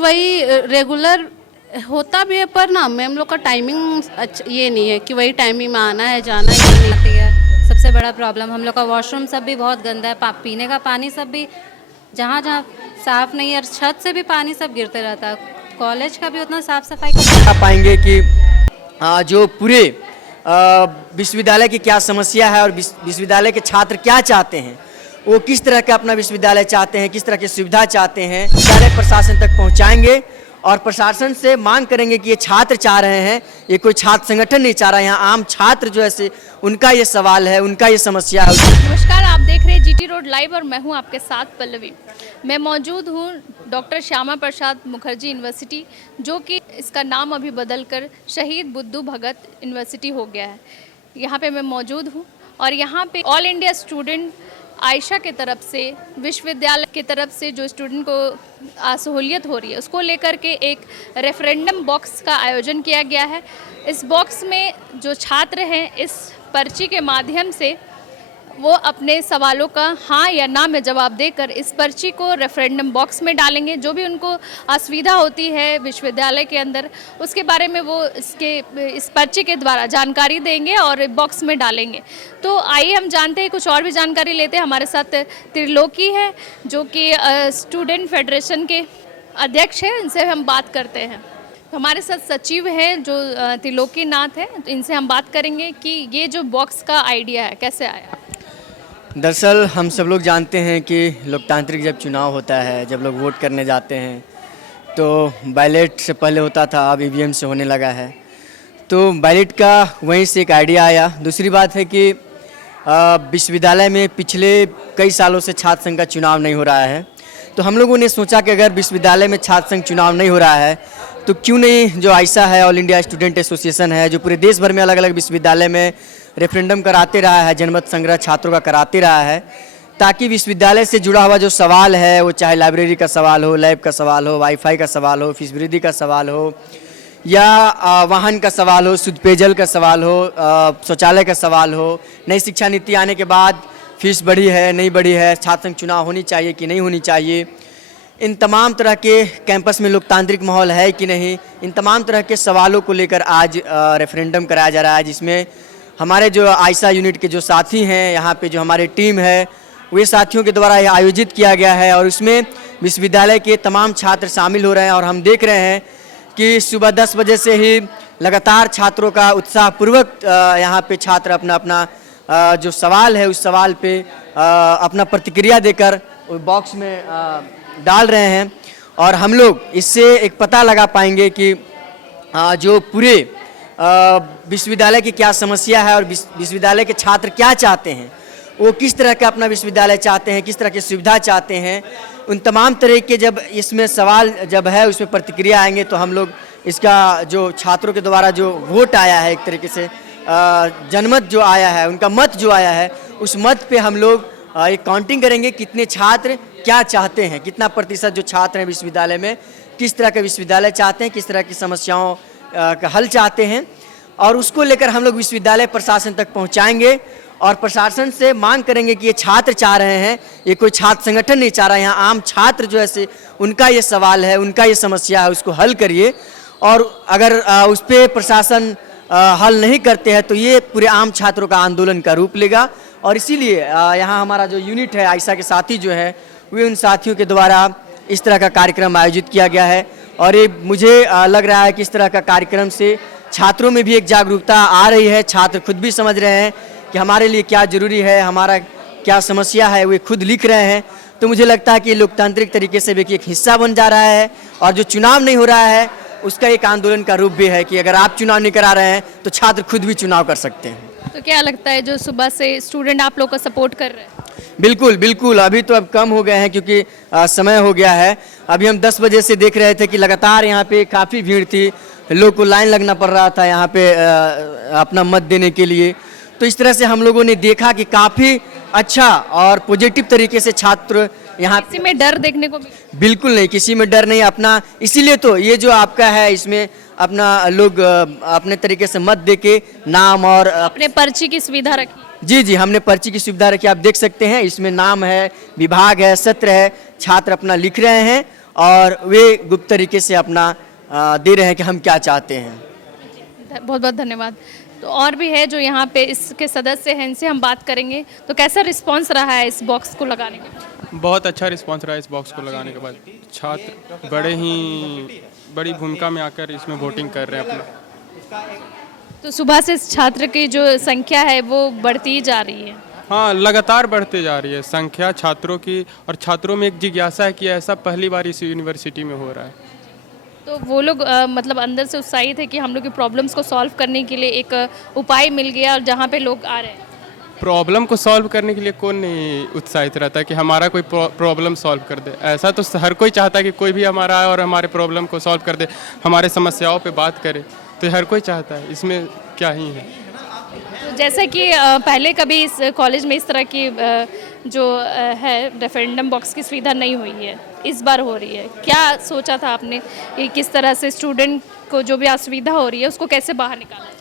वही रेगुलर होता भी है, पर ना मैम लोग का टाइमिंग ये नहीं है कि वही टाइमिंग में आना है जाना है ये नहीं। आती है। सबसे बड़ा प्रॉब्लम हम लोग का वॉशरूम सब भी बहुत गंदा है, पीने का पानी सब भी जहाँ जहाँ साफ नहीं है, और छत से भी पानी सब गिरते रहता है। कॉलेज का भी उतना साफ सफाई का पाएंगे कि जो पूरे विश्वविद्यालय की क्या समस्या है और विश्वविद्यालय के छात्र क्या चाहते हैं, वो किस तरह का अपना विश्वविद्यालय चाहते हैं, किस तरह की सुविधा चाहते हैं, विद्यालय प्रशासन तक पहुंचाएंगे और प्रशासन से मांग करेंगे कि ये छात्र चाह रहे हैं, ये कोई छात्र संगठन नहीं चाह रहा है, यहाँ आम छात्र जो है उनका ये सवाल है, उनका ये समस्या है। नमस्कार, आप देख रहे हैं जीटी रोड लाइव और मैं हूं आपके साथ पल्लवी। मैं मौजूद हूं डॉक्टर श्यामा प्रसाद मुखर्जी यूनिवर्सिटी, जो कि इसका नाम अभी बदलकर शहीद बुद्धू भगत यूनिवर्सिटी हो गया है। यहाँ पे मैं मौजूद हूँ और यहाँ पे ऑल इंडिया स्टूडेंट आयशा के तरफ से, विश्वविद्यालय की तरफ से जो स्टूडेंट को सहूलियत हो रही है उसको लेकर के एक रेफरेंडम बॉक्स का आयोजन किया गया है। इस बॉक्स में जो छात्र हैं इस पर्ची के माध्यम से वो अपने सवालों का हाँ या ना में जवाब देकर इस पर्ची को रेफरेंडम बॉक्स में डालेंगे। जो भी उनको असुविधा होती है विश्वविद्यालय के अंदर उसके बारे में वो इस पर्ची के द्वारा जानकारी देंगे और बॉक्स में डालेंगे। तो आइए हम जानते हैं, कुछ और भी जानकारी लेते हैं। हमारे साथ त्रिलोकी है जो कि स्टूडेंट फेडरेशन के अध्यक्ष हैं, इनसे हम बात करते हैं। हमारे साथ सचिव हैं जो त्रिलोकी नाथ है, इनसे हम बात करेंगे कि ये जो बॉक्स का आइडिया है कैसे आया। दरअसल हम सब लोग जानते हैं कि लोकतांत्रिक जब चुनाव होता है, जब लोग वोट करने जाते हैं तो बैलेट से पहले होता था, अब ईवीएम से होने लगा है। तो बैलेट का वहीं से एक आइडिया आया। दूसरी बात है कि विश्वविद्यालय में पिछले कई सालों से छात्र संघ का चुनाव नहीं हो रहा है, तो हम लोगों ने सोचा कि अगर विश्वविद्यालय में छात्र संघ चुनाव नहीं हो रहा है तो क्यों नहीं जो आयशा है, ऑल इंडिया स्टूडेंट एसोसिएशन है, जो पूरे देश भर में अलग अलग विश्वविद्यालय में रेफरेंडम कराते रहा है, जनमत संग्रह छात्रों का कराते रहा है, ताकि विश्वविद्यालय से जुड़ा हुआ जो सवाल है, वो चाहे लाइब्रेरी का सवाल हो, लैब का सवाल हो, वाईफाई का सवाल हो, फीस वृद्धि का सवाल हो, या वाहन का सवाल हो, शुद्ध पेयजल का सवाल हो, शौचालय का सवाल हो, नई शिक्षा नीति आने के बाद फीस बढ़ी है नहीं बढ़ी है, छात्र संघ चुनाव होनी चाहिए कि नहीं होनी चाहिए, इन तमाम तरह के कैंपस में लोकतांत्रिक माहौल है कि नहीं, इन तमाम तरह के सवालों को लेकर आज रेफरेंडम कराया जा रहा है, जिसमें हमारे जो आयशा यूनिट के जो साथी हैं, यहाँ पे जो हमारे टीम है, वे साथियों के द्वारा यह आयोजित किया गया है और उसमें विश्वविद्यालय के तमाम छात्र शामिल हो रहे हैं। और हम देख रहे हैं कि सुबह 10 बजे से ही लगातार छात्रों का उत्साहपूर्वक यहाँ पे छात्र अपना अपना जो सवाल है उस सवाल पे अपना प्रतिक्रिया देकर बॉक्स में डाल रहे हैं। और हम लोग इससे एक पता लगा पाएंगे कि जो पूरे विश्वविद्यालय की क्या समस्या है और विश्वविद्यालय के छात्र क्या चाहते हैं, वो किस तरह का अपना विश्वविद्यालय चाहते हैं, किस तरह की सुविधा चाहते हैं, उन तमाम तरह के जब इसमें सवाल जब है उसमें प्रतिक्रिया आएंगे तो हम लोग इसका जो छात्रों के द्वारा जो वोट आया है, एक तरीके से जनमत जो आया है, उनका मत जो आया है, उस मत पे हम लोग एक काउंटिंग करेंगे कितने छात्र क्या चाहते हैं, कितना प्रतिशत जो छात्र हैं विश्वविद्यालय में किस तरह का विश्वविद्यालय चाहते हैं, किस तरह की समस्याओं का हल चाहते हैं, और उसको लेकर हम लोग विश्वविद्यालय प्रशासन तक पहुंचाएंगे और प्रशासन से मांग करेंगे कि ये छात्र चाह रहे हैं, ये कोई छात्र संगठन नहीं चाह रहा है, यहाँ आम छात्र जो है उनका ये सवाल है, उनका ये समस्या है, उसको हल करिए। और अगर उस पर प्रशासन हल नहीं करते हैं तो ये पूरे आम छात्रों का आंदोलन का रूप लेगा। और इसीलिए यहाँ हमारा जो यूनिट है, आयशा के साथी जो है, वे उन साथियों के द्वारा इस तरह का कार्यक्रम आयोजित किया गया है। और ये मुझे लग रहा है कि इस तरह का कार्यक्रम से छात्रों में भी एक जागरूकता आ रही है, छात्र खुद भी समझ रहे हैं कि हमारे लिए क्या ज़रूरी है, हमारा क्या समस्या है, वे खुद लिख रहे हैं। तो मुझे लगता है कि लोकतांत्रिक तरीके से भी एक हिस्सा बन जा रहा है। और जो चुनाव नहीं हो रहा है उसका एक आंदोलन का रूप भी है कि अगर आप चुनाव नहीं करा रहे हैं तो छात्र खुद भी चुनाव कर सकते हैं। तो क्या लगता है जो सुबह से स्टूडेंट आप लोग को सपोर्ट कर रहे हैं? बिल्कुल बिल्कुल, अभी तो अब कम हो गए हैं क्योंकि समय हो गया है। अभी हम 10 बजे से देख रहे थे कि लगातार यहाँ पे काफ़ी भीड़ थी, लोग को लाइन लगना पड़ रहा था यहाँ पे अपना मत देने के लिए। तो इस तरह से हम लोगों ने देखा कि काफ़ी अच्छा और पॉजिटिव तरीके से छात्र यहाँ, किसी में डर देखने को बिल्कुल नहीं, किसी में डर नहीं अपना। इसीलिए तो ये जो आपका है इसमें अपना लोग अपने तरीके से मत देके नाम और अपने पर्ची की सुविधा रखी। जी जी, हमने पर्ची की सुविधा रखी, आप देख सकते हैं। इसमें नाम है, विभाग है, सत्र है, छात्र अपना लिख रहे हैं और वे गुप्त तरीके से अपना दे रहे हैं कि हम क्या चाहते हैं। बहुत बहुत धन्यवाद। तो और भी है जो यहाँ पे इसके सदस्य हैं, इनसे हम बात करेंगे। तो कैसा रिस्पांस रहा है इस बॉक्स को लगाने के बाद? बहुत अच्छा रिस्पांस रहा है इस बॉक्स को लगाने के बाद। छात्र बड़ी भूमिका में आकर इसमें वोटिंग कर रहे हैं अपना। तो सुबह से इस छात्र की जो संख्या है वो बढ़ती ही जा रही है। हाँ, लगातार बढ़ते जा रही है संख्या छात्रों की, और छात्रों में एक जिज्ञासा है कि ऐसा पहली बार इस यूनिवर्सिटी में हो रहा है। तो वो लोग मतलब अंदर से उत्साहित है कि हम लोग की प्रॉब्लम्स को सॉल्व करने के लिए एक उपाय मिल गया, और जहाँ पे लोग आ रहे हैं। प्रॉब्लम को सॉल्व करने के लिए कौन नहीं उत्साहित रहता है कि हमारा कोई प्रॉब्लम सॉल्व कर दे। ऐसा तो हर कोई चाहता है कि कोई भी हमारा आए और हमारे प्रॉब्लम को सॉल्व कर दे, हमारे समस्याओं पे बात करे, तो हर कोई चाहता है, इसमें क्या ही है। तो जैसा कि पहले कभी इस कॉलेज में इस तरह की जो है रेफरेंडम बॉक्स की सुविधा नहीं हुई है, इस बार हो रही है। क्या सोचा था आपने कि किस तरह से स्टूडेंट को जो भी असुविधा हो रही है उसको कैसे बाहर निकाला जाए?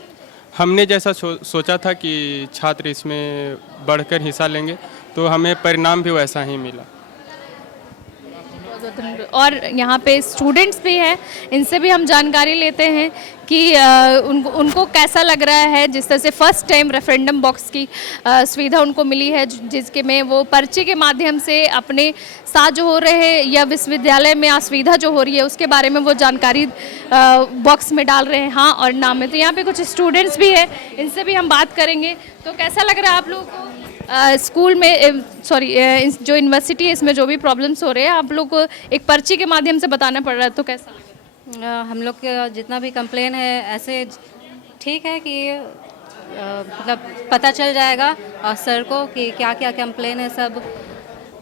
हमने जैसा सोचा था कि छात्र इसमें बढ़कर हिस्सा लेंगे, तो हमें परिणाम भी वैसा ही मिला। और यहाँ पे स्टूडेंट्स भी हैं, इनसे भी हम जानकारी लेते हैं कि उनको कैसा लग रहा है जिस तरह से फर्स्ट टाइम रेफरेंडम बॉक्स की सुविधा उनको मिली है, जिसके में वो पर्ची के माध्यम से अपने साथ जो हो रहे हैं या विश्वविद्यालय में असुविधा जो हो रही है उसके बारे में वो जानकारी बॉक्स में डाल रहे हैं हाँ और ना में। तो यहाँ पे कुछ स्टूडेंट्स भी हैं, इनसे भी हम बात करेंगे। तो कैसा लग रहा है आप लोगों को स्कूल में जो यूनिवर्सिटी है इसमें जो भी प्रॉब्लम्स हो रहे हैं आप लोग को एक पर्ची के माध्यम से बताना पड़ रहा है, तो कैसा लग रहा है? हम लोग का जितना भी कंप्लेन है ऐसे ठीक है कि मतलब पता चल जाएगा और सर को कि क्या क्या कंप्लेन है, सब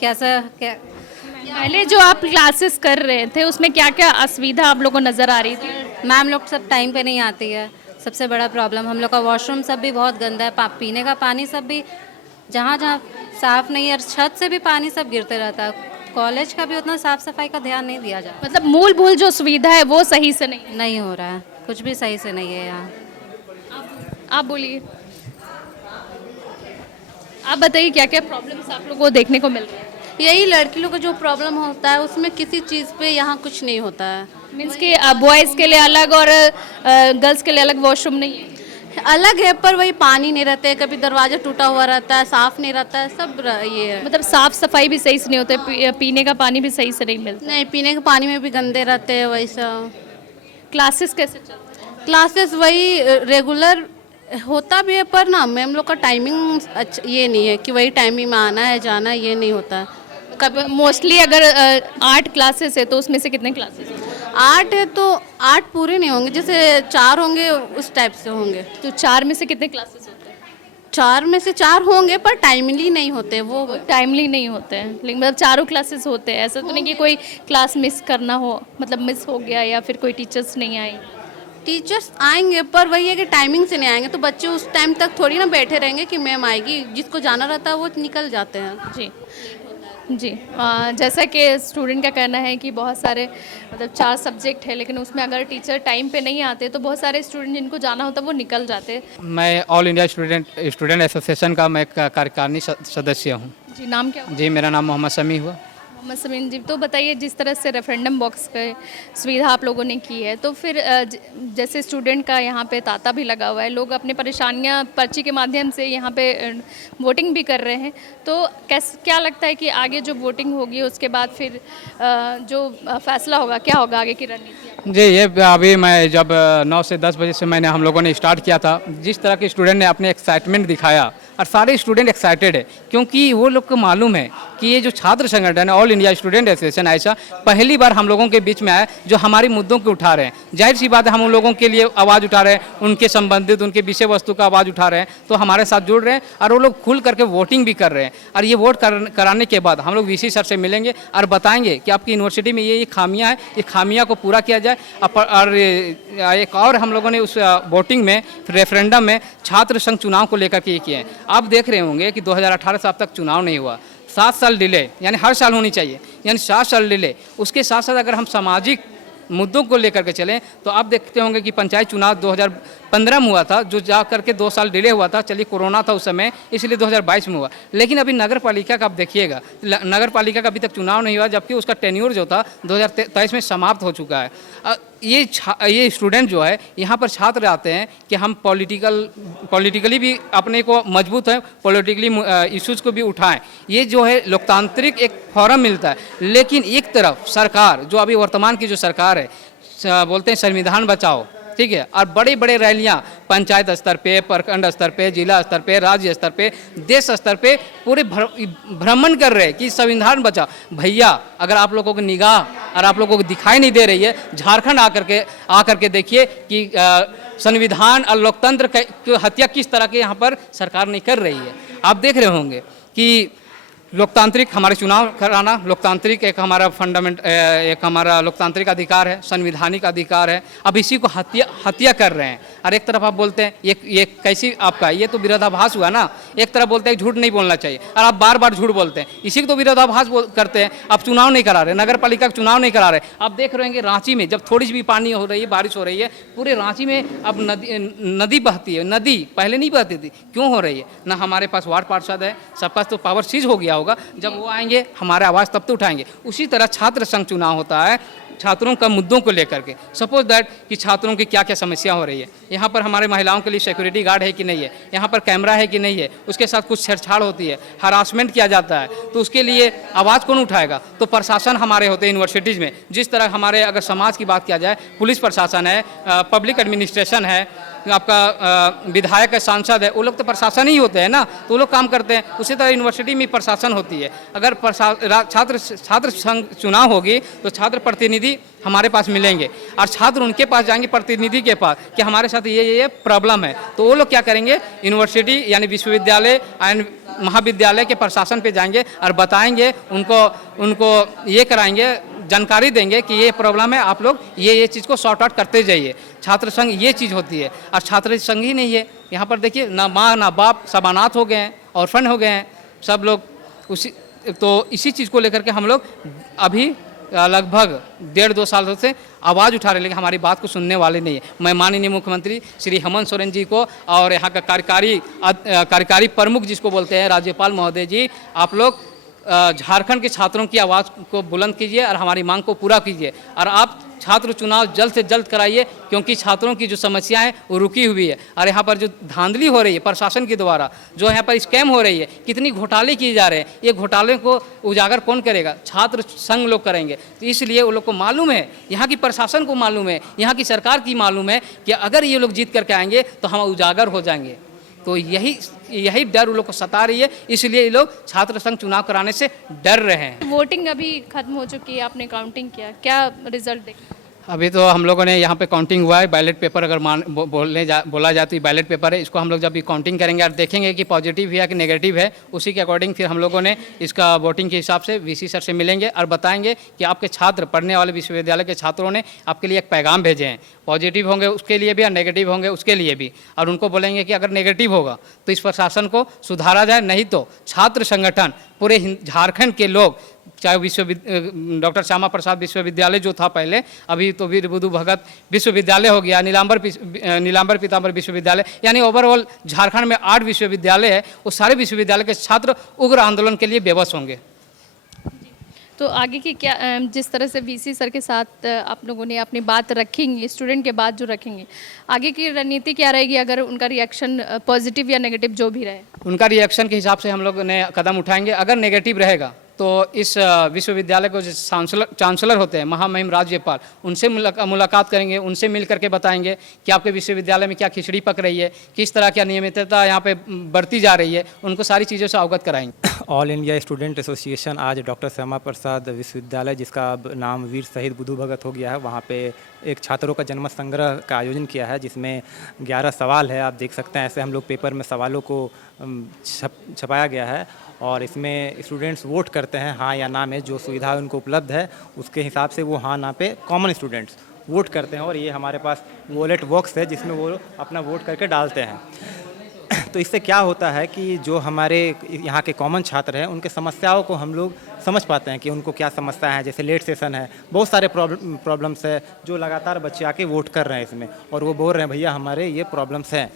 कैसा क्या। पहले जो आप क्लासेस कर रहे थे उसमें क्या क्या असुविधा आप लोग को नज़र आ रही थी? मैम लोग सब टाइम पे नहीं आती है, सबसे बड़ा प्रॉब्लम। हम लोग का वॉशरूम सब भी बहुत गंदा है, पीने का पानी सब भी जहाँ जहाँ साफ़ नहीं है, और छत से भी पानी सब गिरते रहता है। कॉलेज का भी उतना साफ़ सफाई का ध्यान नहीं दिया जा रहा, मतलब मूलभूत जो सुविधा है वो सही से नहीं हो रहा है, कुछ भी सही से नहीं है यहाँ। आप बोलिए, आप बताइए क्या क्या प्रॉब्लम्स आप लोगों को देखने को मिल रहे हैं? यही लड़की लोग का जो प्रॉब्लम होता है उसमें किसी चीज़ पे यहाँ कुछ नहीं होता है। मीन्स कि बॉयज़ के लिए अलग और गर्ल्स के लिए अलग वॉशरूम नहीं है? अलग है पर वही पानी नहीं रहता है, कभी दरवाजा टूटा हुआ रहता है, साफ़ नहीं रहता है, सब ये है। मतलब साफ सफाई भी सही से नहीं होता, पीने का पानी भी सही से नहीं मिलता। नहीं, पीने के पानी में भी गंदे रहते हैं वैसा। क्लासेस कैसे चलते हैं? क्लासेस वही रेगुलर होता भी है पर ना मैम लोग का टाइमिंग ये नहीं है कि वही टाइमिंग में आना है जाना है, ये नहीं होता है। कब मोस्टली अगर 8 क्लासेस है तो उसमें से कितने क्लासेस? 8 है तो 8 पूरे नहीं होंगे, जैसे 4 होंगे उस टाइप से होंगे। तो 4 में से कितने क्लासेस होते हैं? 4 में से 4 होंगे पर टाइमली नहीं होते, वो टाइमली नहीं होते हैं, लेकिन मतलब चारों क्लासेस होते हैं। ऐसा तो नहीं कि कोई क्लास मिस करना हो, मतलब मिस हो गया या फिर कोई टीचर्स नहीं आए। टीचर्स आएंगे पर वही है कि टाइमिंग से नहीं आएंगे, तो बच्चे उस टाइम तक थोड़ी ना बैठे रहेंगे कि मैम आएगी, जिसको जाना रहता है वो निकल जाते हैं। जी जी। जैसा कि स्टूडेंट का कहना है कि बहुत सारे मतलब 4 सब्जेक्ट है, लेकिन उसमें अगर टीचर टाइम पे नहीं आते तो बहुत सारे स्टूडेंट जिनको जाना होता है वो निकल जाते। मैं ऑल इंडिया स्टूडेंट एसोसिएशन का मैं कार्यकारिणी सदस्य हूँ। जी, नाम क्या? जी, मेरा नाम मोहम्मद समी हुआ। मोहम्मद समीन जी, तो बताइए जिस तरह से रेफरेंडम बॉक्स की सुविधा आप लोगों ने की है, तो फिर जैसे स्टूडेंट का यहाँ पे तांता भी लगा हुआ है, लोग अपनी परेशानियाँ पर्ची के माध्यम से यहाँ पे वोटिंग भी कर रहे हैं, तो क्या लगता है कि आगे जो वोटिंग होगी उसके बाद फिर जो फैसला होगा क्या होगा आगे की रणनीति? जी, ये अभी मैं जब 9 से 10 बजे से हम लोगों ने स्टार्ट किया था, जिस तरह के स्टूडेंट ने अपने एक्साइटमेंट दिखाया, और सारे स्टूडेंट एक्साइटेड है क्योंकि वो लोग को मालूम है कि ये जो छात्र संगठन है ऑल इंडिया स्टूडेंट एसोसिएशन ऐसा पहली बार हम लोगों के बीच में आया जो हमारी मुद्दों को उठा रहे हैं। जाहिर सी बात है हम उन लोगों के लिए आवाज़ उठा रहे हैं, उनके संबंधित उनके विषय वस्तु का आवाज़ उठा रहे हैं, तो हमारे साथ जुड़ रहे हैं और वो लोग खुल करके वोटिंग भी कर रहे हैं। और ये वोट कराने के बाद हम लोग वीसी सर से मिलेंगे और बताएंगे कि आपकी यूनिवर्सिटी में ये खामियाँ हैं, ये खामियाँ को पूरा किया जाए। और एक और हम लोगों ने उस वोटिंग में रेफरेंडम में छात्र संघ चुनाव को लेकर के ये किए हैं। आप देख रहे होंगे कि 2018 से अब तक चुनाव नहीं हुआ, 7 साल डिले, यानी हर साल होनी चाहिए, यानी 7 साल डिले। उसके साथ साथ अगर हम सामाजिक मुद्दों को लेकर के चलें तो आप देखते होंगे कि पंचायत चुनाव 2015 में हुआ था, जो जा करके 2 साल डिले हुआ था। चलिए कोरोना था उस समय, इसलिए 2022 में हुआ। लेकिन अभी नगर पालिका का आप देखिएगा, नगर पालिका का अभी तक चुनाव नहीं हुआ, जबकि उसका टेन्योर जो था 2023 में समाप्त हो चुका है। ये स्टूडेंट जो है यहाँ पर छात्र आते हैं कि हम पॉलिटिकली भी अपने को मजबूत है, पॉलिटिकली इश्यूज़ को भी उठाएं। ये जो है लोकतांत्रिक एक फोरम मिलता है। लेकिन एक तरफ सरकार, जो अभी वर्तमान की जो सरकार है, बोलते हैं संविधान बचाओ, ठीक है, और बड़े बड़े रैलियां पंचायत स्तर पे, प्रखंड स्तर पे, जिला स्तर पे, राज्य स्तर पे, देश स्तर पे पूरे भ्रमण कर रहे हैं कि संविधान बचा। भैया अगर आप लोगों को निगाह और आप लोगों को दिखाई नहीं दे रही है, झारखंड आकर के देखिए कि संविधान और लोकतंत्र की हत्या किस तरह के यहाँ पर सरकार नहीं कर रही है। आप देख रहे होंगे कि लोकतांत्रिक हमारे चुनाव कराना लोकतांत्रिक एक हमारा लोकतांत्रिक अधिकार है, संवैधानिक अधिकार है। अब इसी को हत्या कर रहे हैं। और एक तरफ आप बोलते हैं ये कैसी आपका, ये तो विरोधाभास हुआ ना। एक तरफ बोलते हैं झूठ नहीं बोलना चाहिए और आप बार बार झूठ बोलते हैं, इसी को तो विरोधाभास करते हैं। आप चुनाव नहीं करा रहे, नगर पालिका का चुनाव नहीं करा रहे। आप देख रहे हैं कि रांची में जब थोड़ी सी भी पानी हो रही है, बारिश हो रही है, पूरे रांची में अब नदी बहती है। नदी पहले नहीं बहती थी, क्यों हो रही है? ना हमारे पास वार्ड पार्षद है, सबका तो पावर सीज हो गया होगा। जब वो आएंगे हमारे आवाज़ तब तो उठाएंगे। उसी तरह छात्र संघ चुनाव होता है छात्रों का मुद्दों को लेकर के। सपोज दैट कि छात्रों की क्या क्या समस्या हो रही है। यहाँ पर हमारे महिलाओं के लिए सिक्योरिटी गार्ड है कि नहीं है, यहाँ पर कैमरा है कि नहीं है, उसके साथ कुछ छेड़छाड़ होती है, हरासमेंट किया जाता है, तो उसके लिए आवाज़ कौन उठाएगा? तो प्रशासन हमारे होते हैं यूनिवर्सिटीज़ में। जिस तरह हमारे अगर समाज की बात किया जाए, पुलिस प्रशासन है, पब्लिक एडमिनिस्ट्रेशन है, आपका विधायक है, सांसद है, वो लोग तो प्रशासन ही होते हैं ना, तो वो लोग काम करते हैं। उसी तरह यूनिवर्सिटी में प्रशासन होती है। अगर छात्र संघ चुनाव होगी तो छात्र प्रतिनिधि हमारे पास मिलेंगे और छात्र उनके पास जाएंगे, प्रतिनिधि के पास, कि हमारे साथ ये प्रॉब्लम है। तो वो लोग क्या करेंगे? यूनिवर्सिटी यानी विश्वविद्यालय एंड महाविद्यालय के प्रशासन पे जाएंगे और बताएंगे, उनको ये कराएंगे, जानकारी देंगे कि ये प्रॉब्लम है, आप लोग ये चीज़ को सॉर्ट आउट करते जाइए। छात्र संघ ये चीज़ होती है। और छात्र संघ ही नहीं है, यहाँ पर देखिए ना माँ ना बाप, सब अनाथ हो गए हैं, ऑर्फन हो गए हैं सब लोग। इसी चीज़ को लेकर के हम लोग अभी लगभग 1.5-2 साल से आवाज़ उठा रहे, लेकिन हमारी बात को सुनने वाले नहीं है। मैं माननीय मुख्यमंत्री श्री हेमंत सोरेन जी को और यहाँ का कार्यकारी प्रमुख जिसको बोलते हैं राज्यपाल महोदय जी, आप लोग झारखंड के छात्रों की आवाज़ को बुलंद कीजिए और हमारी मांग को पूरा कीजिए। और आप छात्र चुनाव जल्द से जल्द कराइए, क्योंकि छात्रों की जो समस्याएं हैं वो रुकी हुई है। और यहाँ पर जो धांधली हो रही है प्रशासन के द्वारा, जो यहाँ पर स्कैम हो रही है, कितनी घोटाले किए जा रहे हैं, ये घोटाले को उजागर कौन करेगा? छात्र संघ लोग करेंगे। तो इसलिए वो लोग को मालूम है, यहाँ की प्रशासन को मालूम है, यहाँ की सरकार की मालूम है कि अगर ये लोग जीत करके आएंगे तो हम उजागर हो जाएंगे। तो यही डर उन लोग को सता रही है, इसलिए ये लोग छात्र संघ चुनाव कराने से डर रहे हैं। वोटिंग अभी खत्म हो चुकी है, आपने काउंटिंग किया, क्या रिजल्ट देखा? अभी तो हम लोगों ने यहाँ पे काउंटिंग हुआ है। बैलेट पेपर अगर बोला जाए तो ये बैलेट पेपर है। इसको हम लोग जब भी काउंटिंग करेंगे और देखेंगे कि पॉजिटिव है कि नेगेटिव है, उसी के अकॉर्डिंग फिर हम लोगों ने इसका वोटिंग के हिसाब से वीसी सर से मिलेंगे और बताएंगे कि आपके छात्र, पढ़ने वाले विश्वविद्यालय के छात्रों ने आपके लिए एक पैगाम भेजे हैं। पॉजिटिव होंगे उसके लिए भी और नेगेटिव होंगे उसके लिए भी। और उनको बोलेंगे कि अगर नेगेटिव होगा तो इस प्रशासन को सुधारा जाए, नहीं तो छात्र संगठन पूरे झारखंड के लोग, चाहे डॉक्टर श्यामा प्रसाद विश्वविद्यालय जो था पहले, अभी तो वीर बुद्धू भगत विश्वविद्यालय हो गया, नीलांबर पीतांबर विश्वविद्यालय, यानी ओवरऑल झारखंड में 8 विश्वविद्यालय है। वो सारे विश्वविद्यालय के छात्र उग्र आंदोलन के लिए बेबस होंगे। तो आगे की क्या, जिस तरह से वीसी सर के साथ आप लोगों ने अपनी बात रखेंगे, स्टूडेंट के बात जो रखेंगे, आगे की रणनीति क्या रहेगी अगर उनका रिएक्शन पॉजिटिव या नेगेटिव जो भी रहे? उनका रिएक्शन के हिसाब से हम लोग ने कदम उठाएंगे। अगर नेगेटिव रहेगा तो इस विश्वविद्यालय को जो चांसलर होते हैं, महामहिम राज्यपाल, उनसे मुलाकात करेंगे, उनसे मिल करके बताएंगे कि आपके विश्वविद्यालय में क्या खिचड़ी पक रही है, किस तरह की अनियमितता यहाँ पे बढ़ती जा रही है, उनको सारी चीज़ों से अवगत कराएंगे। ऑल इंडिया स्टूडेंट एसोसिएशन आज डॉक्टर श्यामा प्रसाद विश्वविद्यालय, जिसका अब नाम वीर शहीद बुद्धू भगत हो गया है, वहाँ पे एक छात्रों का जन्म संग्रह का आयोजन किया है, जिसमें 11 सवाल है। आप देख सकते हैं, ऐसे हम लोग पेपर में सवालों को छपाया गया है और इसमें स्टूडेंट्स वोट करते हैं हाँ या ना में। जो सुविधा उनको उपलब्ध है उसके हिसाब से वो हाँ ना पे कॉमन स्टूडेंट्स वोट करते हैं। और ये हमारे पास वॉलेट बॉक्स है जिसमें वो अपना वोट करके डालते हैं। तो तो इससे क्या होता है कि जो हमारे यहाँ के कॉमन छात्र हैं उनके समस्याओं को हम लोग समझ पाते हैं कि उनको क्या समस्या है। जैसे लेट सेशन है, बहुत सारे प्रॉब्लम्स है जो लगातार बच्चे आके वोट कर रहे हैं इसमें, और वो बोल रहे हैं भैया हमारे ये प्रॉब्लम्स हैं।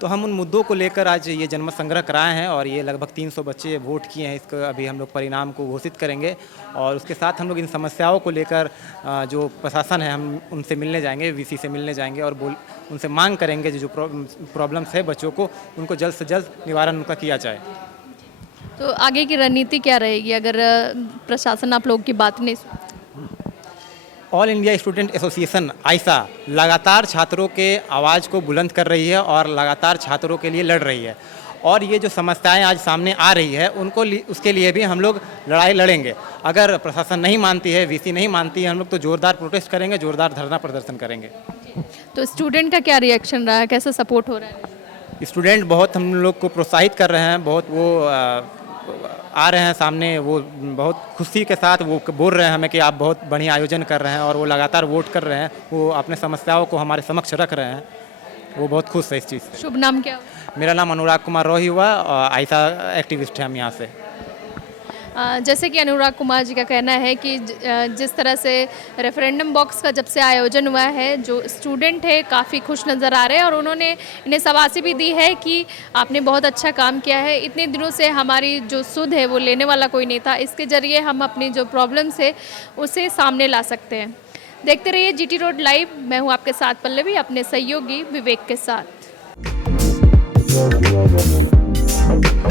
तो हम उन मुद्दों को लेकर आज ये जनमत संग्रह कराए हैं, और ये लगभग 300 बच्चे वोट किए हैं। इसका अभी हम लोग परिणाम को घोषित करेंगे, और उसके साथ हम लोग इन समस्याओं को लेकर जो प्रशासन है हम उनसे मिलने जाएंगे, वीसी से मिलने जाएंगे, और उनसे मांग करेंगे जो प्रॉब्लम्स है बच्चों को, उनको जल्द से जल्द निवारण उनका किया जाए। तो आगे की रणनीति क्या रहेगी अगर प्रशासन आप लोगों की बात नहीं ऑल इंडिया स्टूडेंट एसोसिएशन आइसा लगातार छात्रों के आवाज़ को बुलंद कर रही है और लगातार छात्रों के लिए लड़ रही है, और ये जो समस्याएं आज सामने आ रही है उसके लिए भी हम लोग लड़ाई लड़ेंगे। अगर प्रशासन नहीं मानती है, वीसी नहीं मानती है, हम लोग तो ज़ोरदार प्रोटेस्ट करेंगे, ज़ोरदार धरना प्रदर्शन करेंगे। तो स्टूडेंट का क्या रिएक्शन रहा है, कैसा सपोर्ट हो रहा है? स्टूडेंट बहुत हम लोग को प्रोत्साहित कर रहे हैं, बहुत वो आ रहे हैं सामने, वो बहुत खुशी के साथ वो बोल रहे हैं हमें कि आप बहुत बढ़िया आयोजन कर रहे हैं, और वो लगातार वोट कर रहे हैं, वो अपने समस्याओं को हमारे समक्ष रख रहे हैं, वो बहुत खुश है इस चीज़ से। शुभ नाम क्या? मेरा नाम अनुराग कुमार रोही हुआ, और आइसा एक्टिविस्ट है हम यहाँ से। जैसे कि अनुराग कुमार जी का कहना है कि जिस तरह से रेफरेंडम बॉक्स का जब से आयोजन हुआ है, जो स्टूडेंट है काफ़ी खुश नज़र आ रहे हैं, और उन्होंने इन्हें शाबाशी भी दी है कि आपने बहुत अच्छा काम किया है। इतने दिनों से हमारी जो सुध है वो लेने वाला कोई नहीं था, इसके ज़रिए हम अपनी जो प्रॉब्लम्स है उसे सामने ला सकते हैं। देखते रहिए जीटी रोड लाइव, मैं हूँ आपके साथ पल्लवी, अपने सहयोगी विवेक के साथ।